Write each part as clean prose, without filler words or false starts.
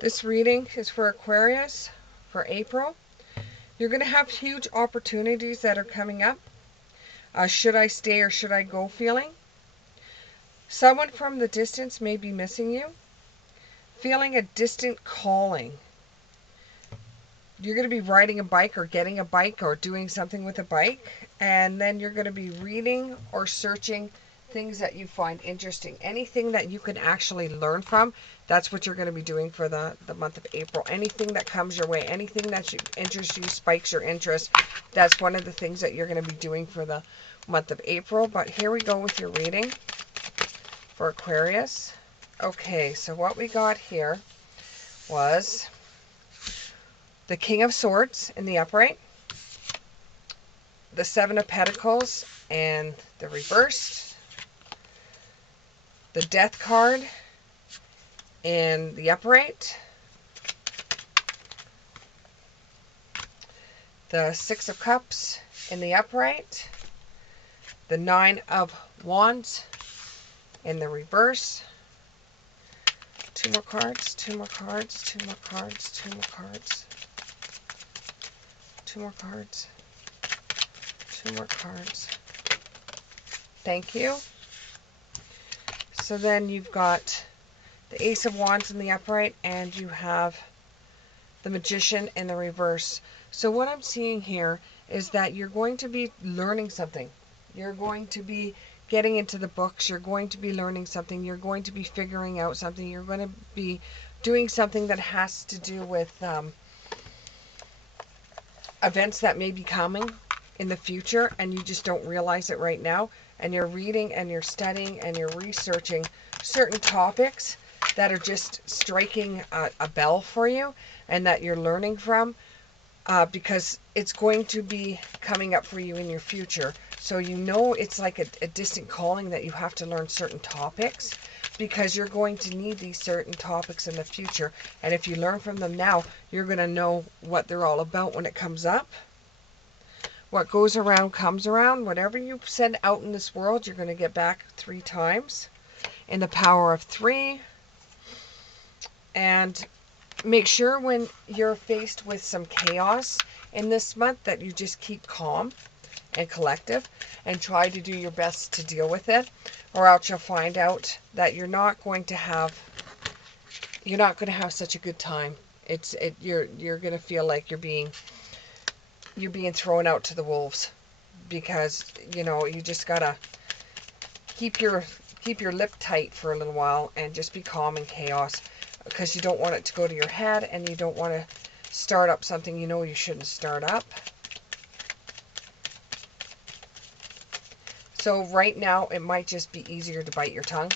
This reading is for Aquarius for April. You're going to have huge opportunities that are coming up. Should I stay or should I go feeling? Someone from the distance may be missing you. Feeling a distant calling. You're going to be riding a bike or getting a bike or doing something with a bike. And then you're going to be reading or searching things that you find interesting. Anything that you can actually learn from, that's what you're going to be doing for the month of April. Anything that comes your way, anything that interests you, spikes your interest, that's one of the things that you're going to be doing for the month of April. But here we go with your reading for Aquarius. Okay, so what we got here was the King of Swords in the upright, the Seven of Pentacles and the reversed, the Death card in the upright, the Six of Cups in the upright, the Nine of Wands in the reverse. Two more cards, two more cards, two more cards, two more cards, two more cards, two more cards. Thank you. So then you've got the Ace of Wands in the upright and you have the Magician in the reverse. So what I'm seeing here is that you're going to be learning something. You're going to be getting into the books. You're going to be learning something. You're going to be figuring out something. You're going to be doing something that has to do with events that may be coming in the future and you just don't realize it right now. And you're reading and you're studying and you're researching certain topics that are just striking a bell for you and that you're learning from because it's going to be coming up for you in your future. So you know it's like a distant calling that you have to learn certain topics because you're going to need these certain topics in the future. And if you learn from them now, you're going to know what they're all about when it comes up. What goes around comes around. Whatever you send out in this world, you're going to get back 3 times in the power of 3. And make sure when you're faced with some chaos in this month that you just keep calm and collective and try to do your best to deal with it, or else you'll find out that you're not going to have such a good time. You're going to feel like you're being thrown out to the wolves because you just gotta keep your lip tight for a little while and just be calm in chaos because you don't want it to go to your head and you don't want to start up something you shouldn't start up. So right now it might just be easier to bite your tongue,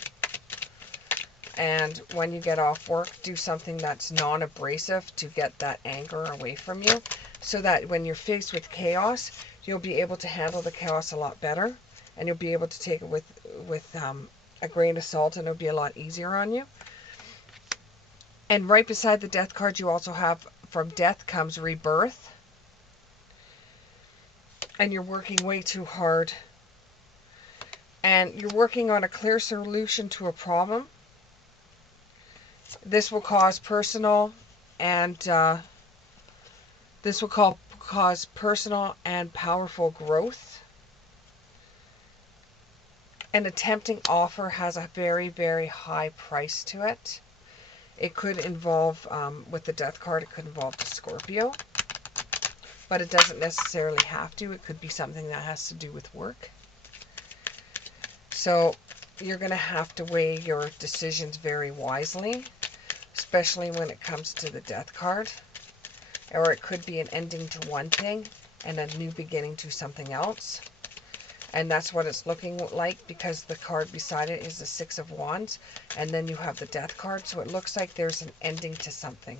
and when you get off work, do something that's non-abrasive to get that anger away from you, so that when you're faced with chaos, you'll be able to handle the chaos a lot better, and you'll be able to take it with a grain of salt, and it'll be a lot easier on you. And right beside the Death card, you also have, from death comes rebirth, and you're working way too hard, and you're working on a clear solution to a problem. This will cause personal and cause personal and powerful growth. An tempting offer has a very, very high price to it. It could involve, with the Death card, it could involve the Scorpio, but it doesn't necessarily have to. It could be something that has to do with work. So you're going to have to weigh your decisions very wisely, especially when it comes to the Death card. Or it could be an ending to one thing and a new beginning to something else. And that's what it's looking like, because the card beside it is the Six of Wands. And then you have the Death card. So it looks like there's an ending to something.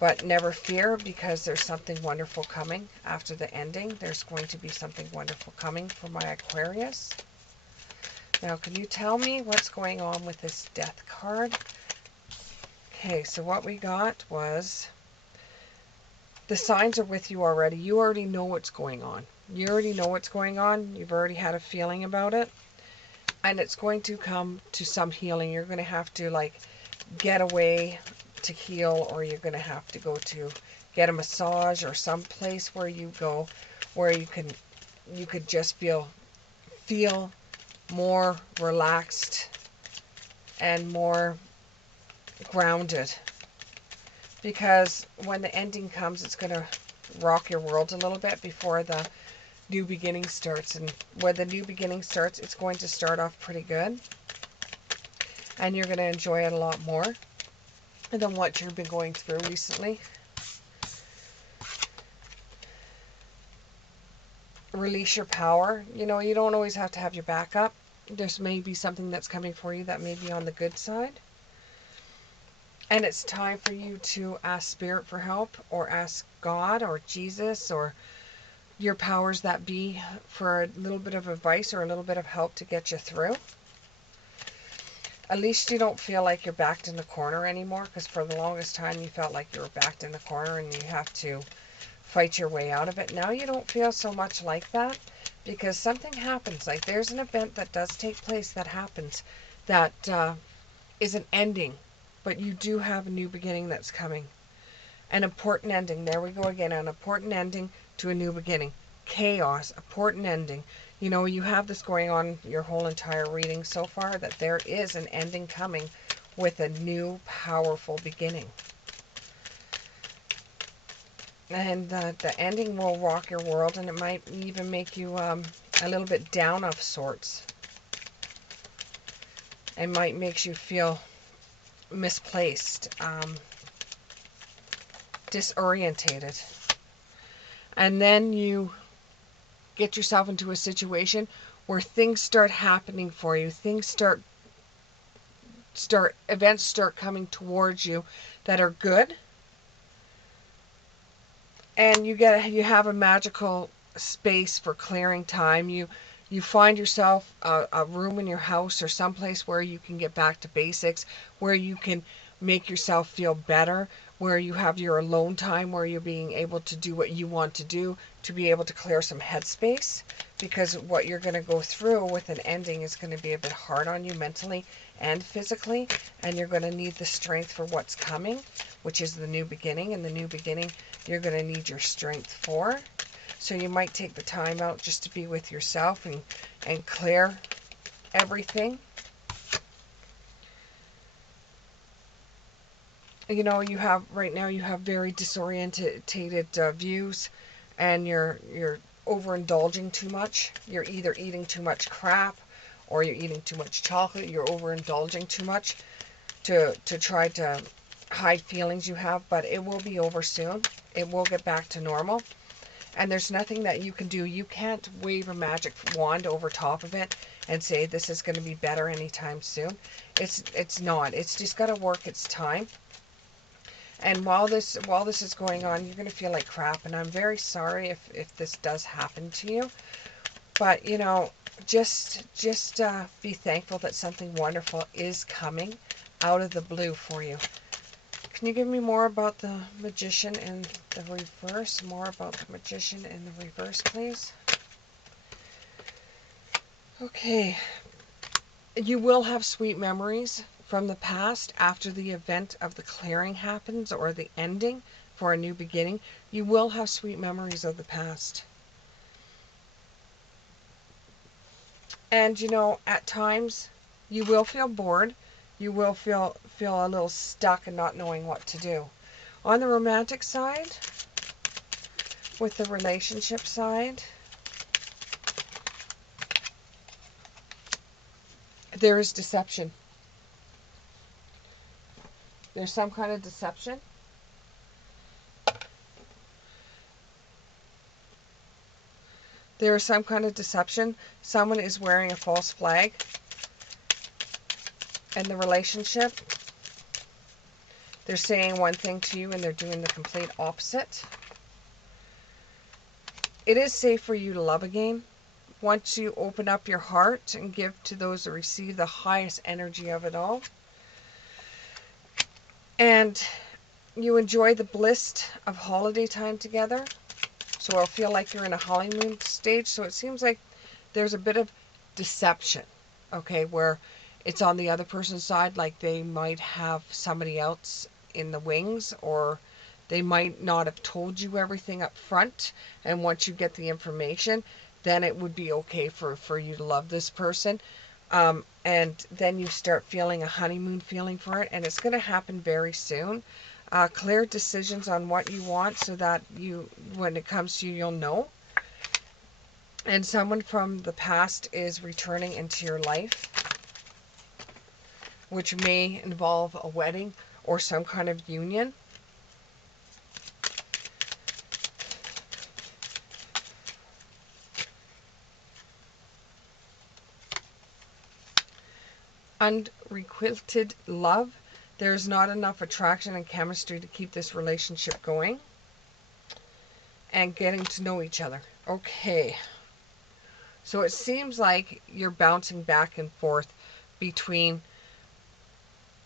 But never fear, because there's something wonderful coming after the ending. There's going to be something wonderful coming for my Aquarius. Now, can you tell me what's going on with this Death card? Okay, so what we got was the signs are with you already. You already know what's going on. You already know what's going on. You've already had a feeling about it. And it's going to come to some healing. You're going to have to, like, get away to heal, or you're going to have to go to get a massage, or some place where you go where you could just feel more relaxed and more grounded. Because when the ending comes, it's going to rock your world a little bit before the new beginning starts. And when the new beginning starts, it's going to start off pretty good. And you're going to enjoy it a lot more than what you've been going through recently. Release your power. You know, you don't always have to have your back up. There's maybe something that's coming for you that may be on the good side. And it's time for you to ask Spirit for help, or ask God or Jesus or your powers that be for a little bit of advice or a little bit of help to get you through. At least you don't feel like you're backed in the corner anymore, because for the longest time you felt like you were backed in the corner and you have to fight your way out of it. Now you don't feel so much like that, because something happens. Like, there's an event that does take place that happens that is an ending, but you do have a new beginning that's coming. An important ending. There we go again. An important ending to a new beginning. Chaos. Important ending. You know, you have this going on your whole entire reading so far, that there is an ending coming with a new powerful beginning. And the ending will rock your world, and it might even make you a little bit down of sorts. It might make you feel misplaced, disorientated. And then you get yourself into a situation where things start happening for you. Things events start coming towards you that are good. And you have a magical space for clearing time. You find yourself a room in your house or someplace where you can get back to basics, where you can make yourself feel better, where you have your alone time, where you're being able to do what you want to do, to be able to clear some headspace. Because what you're going to go through with an ending is going to be a bit hard on you mentally and physically, and you're going to need the strength for what's coming, which is the new beginning. And the new beginning, you're going to need your strength for. So you might take the time out just to be with yourself and clear everything. You know, right now you have very disorientated views, and you're overindulging too much. You're either eating too much crap, or you're eating too much chocolate. You're overindulging too much to try to hide feelings you have, but it will be over soon. It will get back to normal. And there's nothing that you can do. You can't wave a magic wand over top of it and say this is going to be better anytime soon. It's not. It's just got to work its time. And while this is going on, you're going to feel like crap. And I'm very sorry if this does happen to you. But, you know, just be thankful that something wonderful is coming out of the blue for you. Can you give me more about the Magician in the reverse? More about the Magician in the reverse, please. Okay. You will have sweet memories from the past after the event of the clearing happens, or the ending for a new beginning. You will have sweet memories of the past. And, you know, at times you will feel bored. You will feel a little stuck and not knowing what to do. On the romantic side, with the relationship side, there is deception. There's some kind of deception. There is some kind of deception. Someone is wearing a false flag in the relationship. They're saying one thing to you and they're doing the complete opposite. It is safe for you to love again. Once you open up your heart and give to those that receive the highest energy of it all. And you enjoy the bliss of holiday time together. So it'll feel like you're in a honeymoon stage. So it seems like there's a bit of deception, okay, where it's on the other person's side, like they might have somebody else in the wings, or they might not have told you everything up front. And once you get the information, then it would be okay for you to love this person. And then you start feeling a honeymoon feeling for it, and it's going to happen very soon. Clear decisions on what you want so that you, when it comes to you, you'll know. And someone from the past is returning into your life, which may involve a wedding or some kind of union. Unrequited love. There's not enough attraction and chemistry to keep this relationship going. And getting to know each other. Okay. So it seems like you're bouncing back and forth between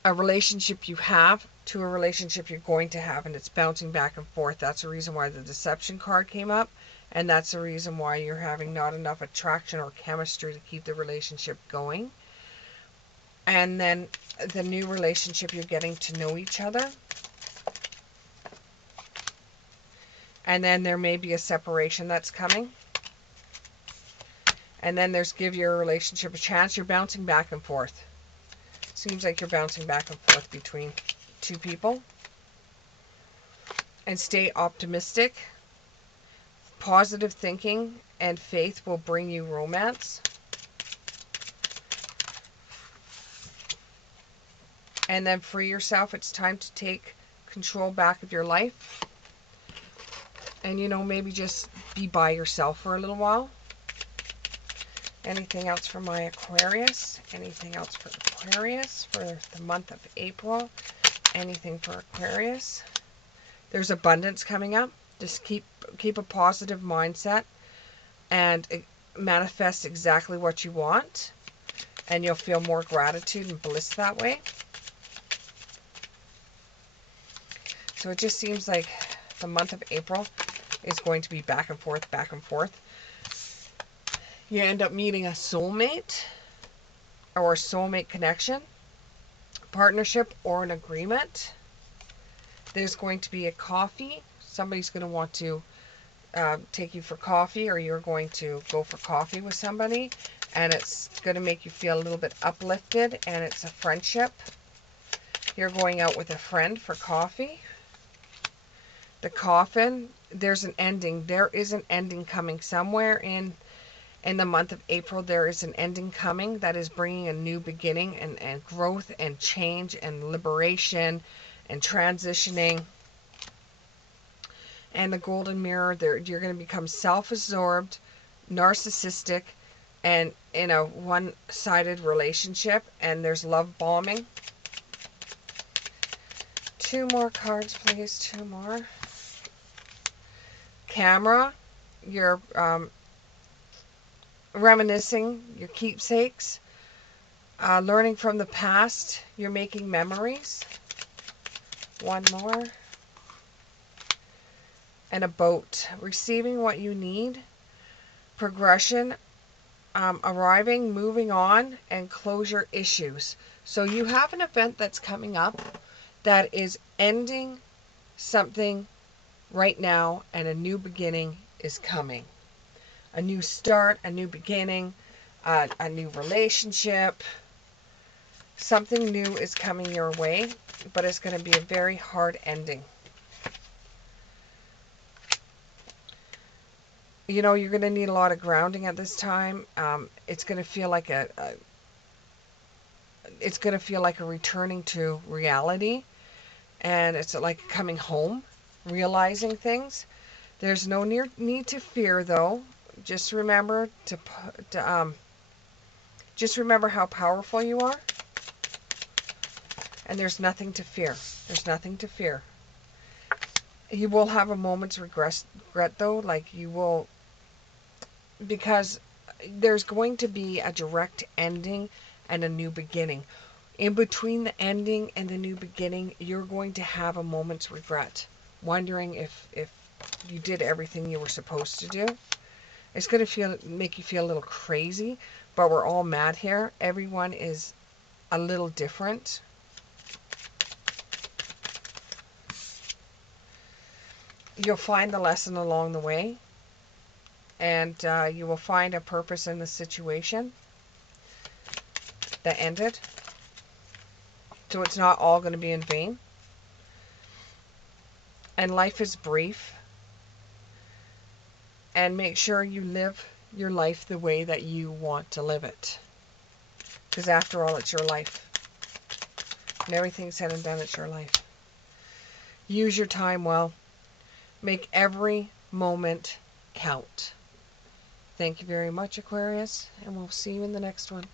a relationship you have to a relationship you're going to have, and it's bouncing back and forth. That's the reason why the deception card came up, and that's the reason why you're having not enough attraction or chemistry to keep the relationship going. And then the new relationship, you're getting to know each other. And then there may be a separation that's coming. And then there's give your relationship a chance. You're bouncing back and forth. Seems like you're bouncing back and forth between two people. And stay optimistic. Positive thinking and faith will bring you romance. And then free yourself. It's time to take control back of your life. And, you know, maybe just be by yourself for a little while. Anything else for my Aquarius? Anything else for Aquarius for the month of April? Anything for Aquarius? There's abundance coming up. Just keep a positive mindset and manifest exactly what you want. And you'll feel more gratitude and bliss that way. So it just seems like the month of April is going to be back and forth, back and forth. You end up meeting a soulmate or a soulmate connection, partnership, or an agreement. There's going to be a coffee. Somebody's going to want to take you for coffee, or you're going to go for coffee with somebody, and it's going to make you feel a little bit uplifted, and it's a friendship. You're going out with a friend for coffee. The coffin, there's an ending. There is an ending coming somewhere in the month of April. There is an ending coming that is bringing a new beginning and growth and change and liberation and transitioning. And the golden mirror, there you're going to become self-absorbed, narcissistic, and in a one-sided relationship, and there's love bombing. 2 more cards, please. 2 more. Camera, you're reminiscing your keepsakes, learning from the past, you're making memories. 1 more. And a boat, receiving what you need, progression, arriving, moving on, and closure issues. So you have an event that's coming up that is ending something right now, and a new beginning is coming. A new start, a new beginning, a new relationship. Something new is coming your way, but it's going to be a very hard ending. You know, you're going to need a lot of grounding at this time. It's going to feel like it's going to feel like a returning to reality, and it's like coming home, realizing things. There's no need to fear, though. Just remember just remember how powerful you are, and there's nothing to fear. There's nothing to fear. You will have a moment's regret though, like you will, because there's going to be a direct ending and a new beginning. In between the ending and the new beginning, you're going to have a moment's regret, wondering if you did everything you were supposed to do. It's going to make you feel a little crazy, but we're all mad here. Everyone is a little different. You'll find the lesson along the way, and you will find a purpose in the situation that ended. So it's not all going to be in vain. And life is brief. And make sure you live your life the way that you want to live it. Because after all, it's your life. And everything said and done, it's your life. Use your time well. Make every moment count. Thank you very much, Aquarius, and we'll see you in the next one.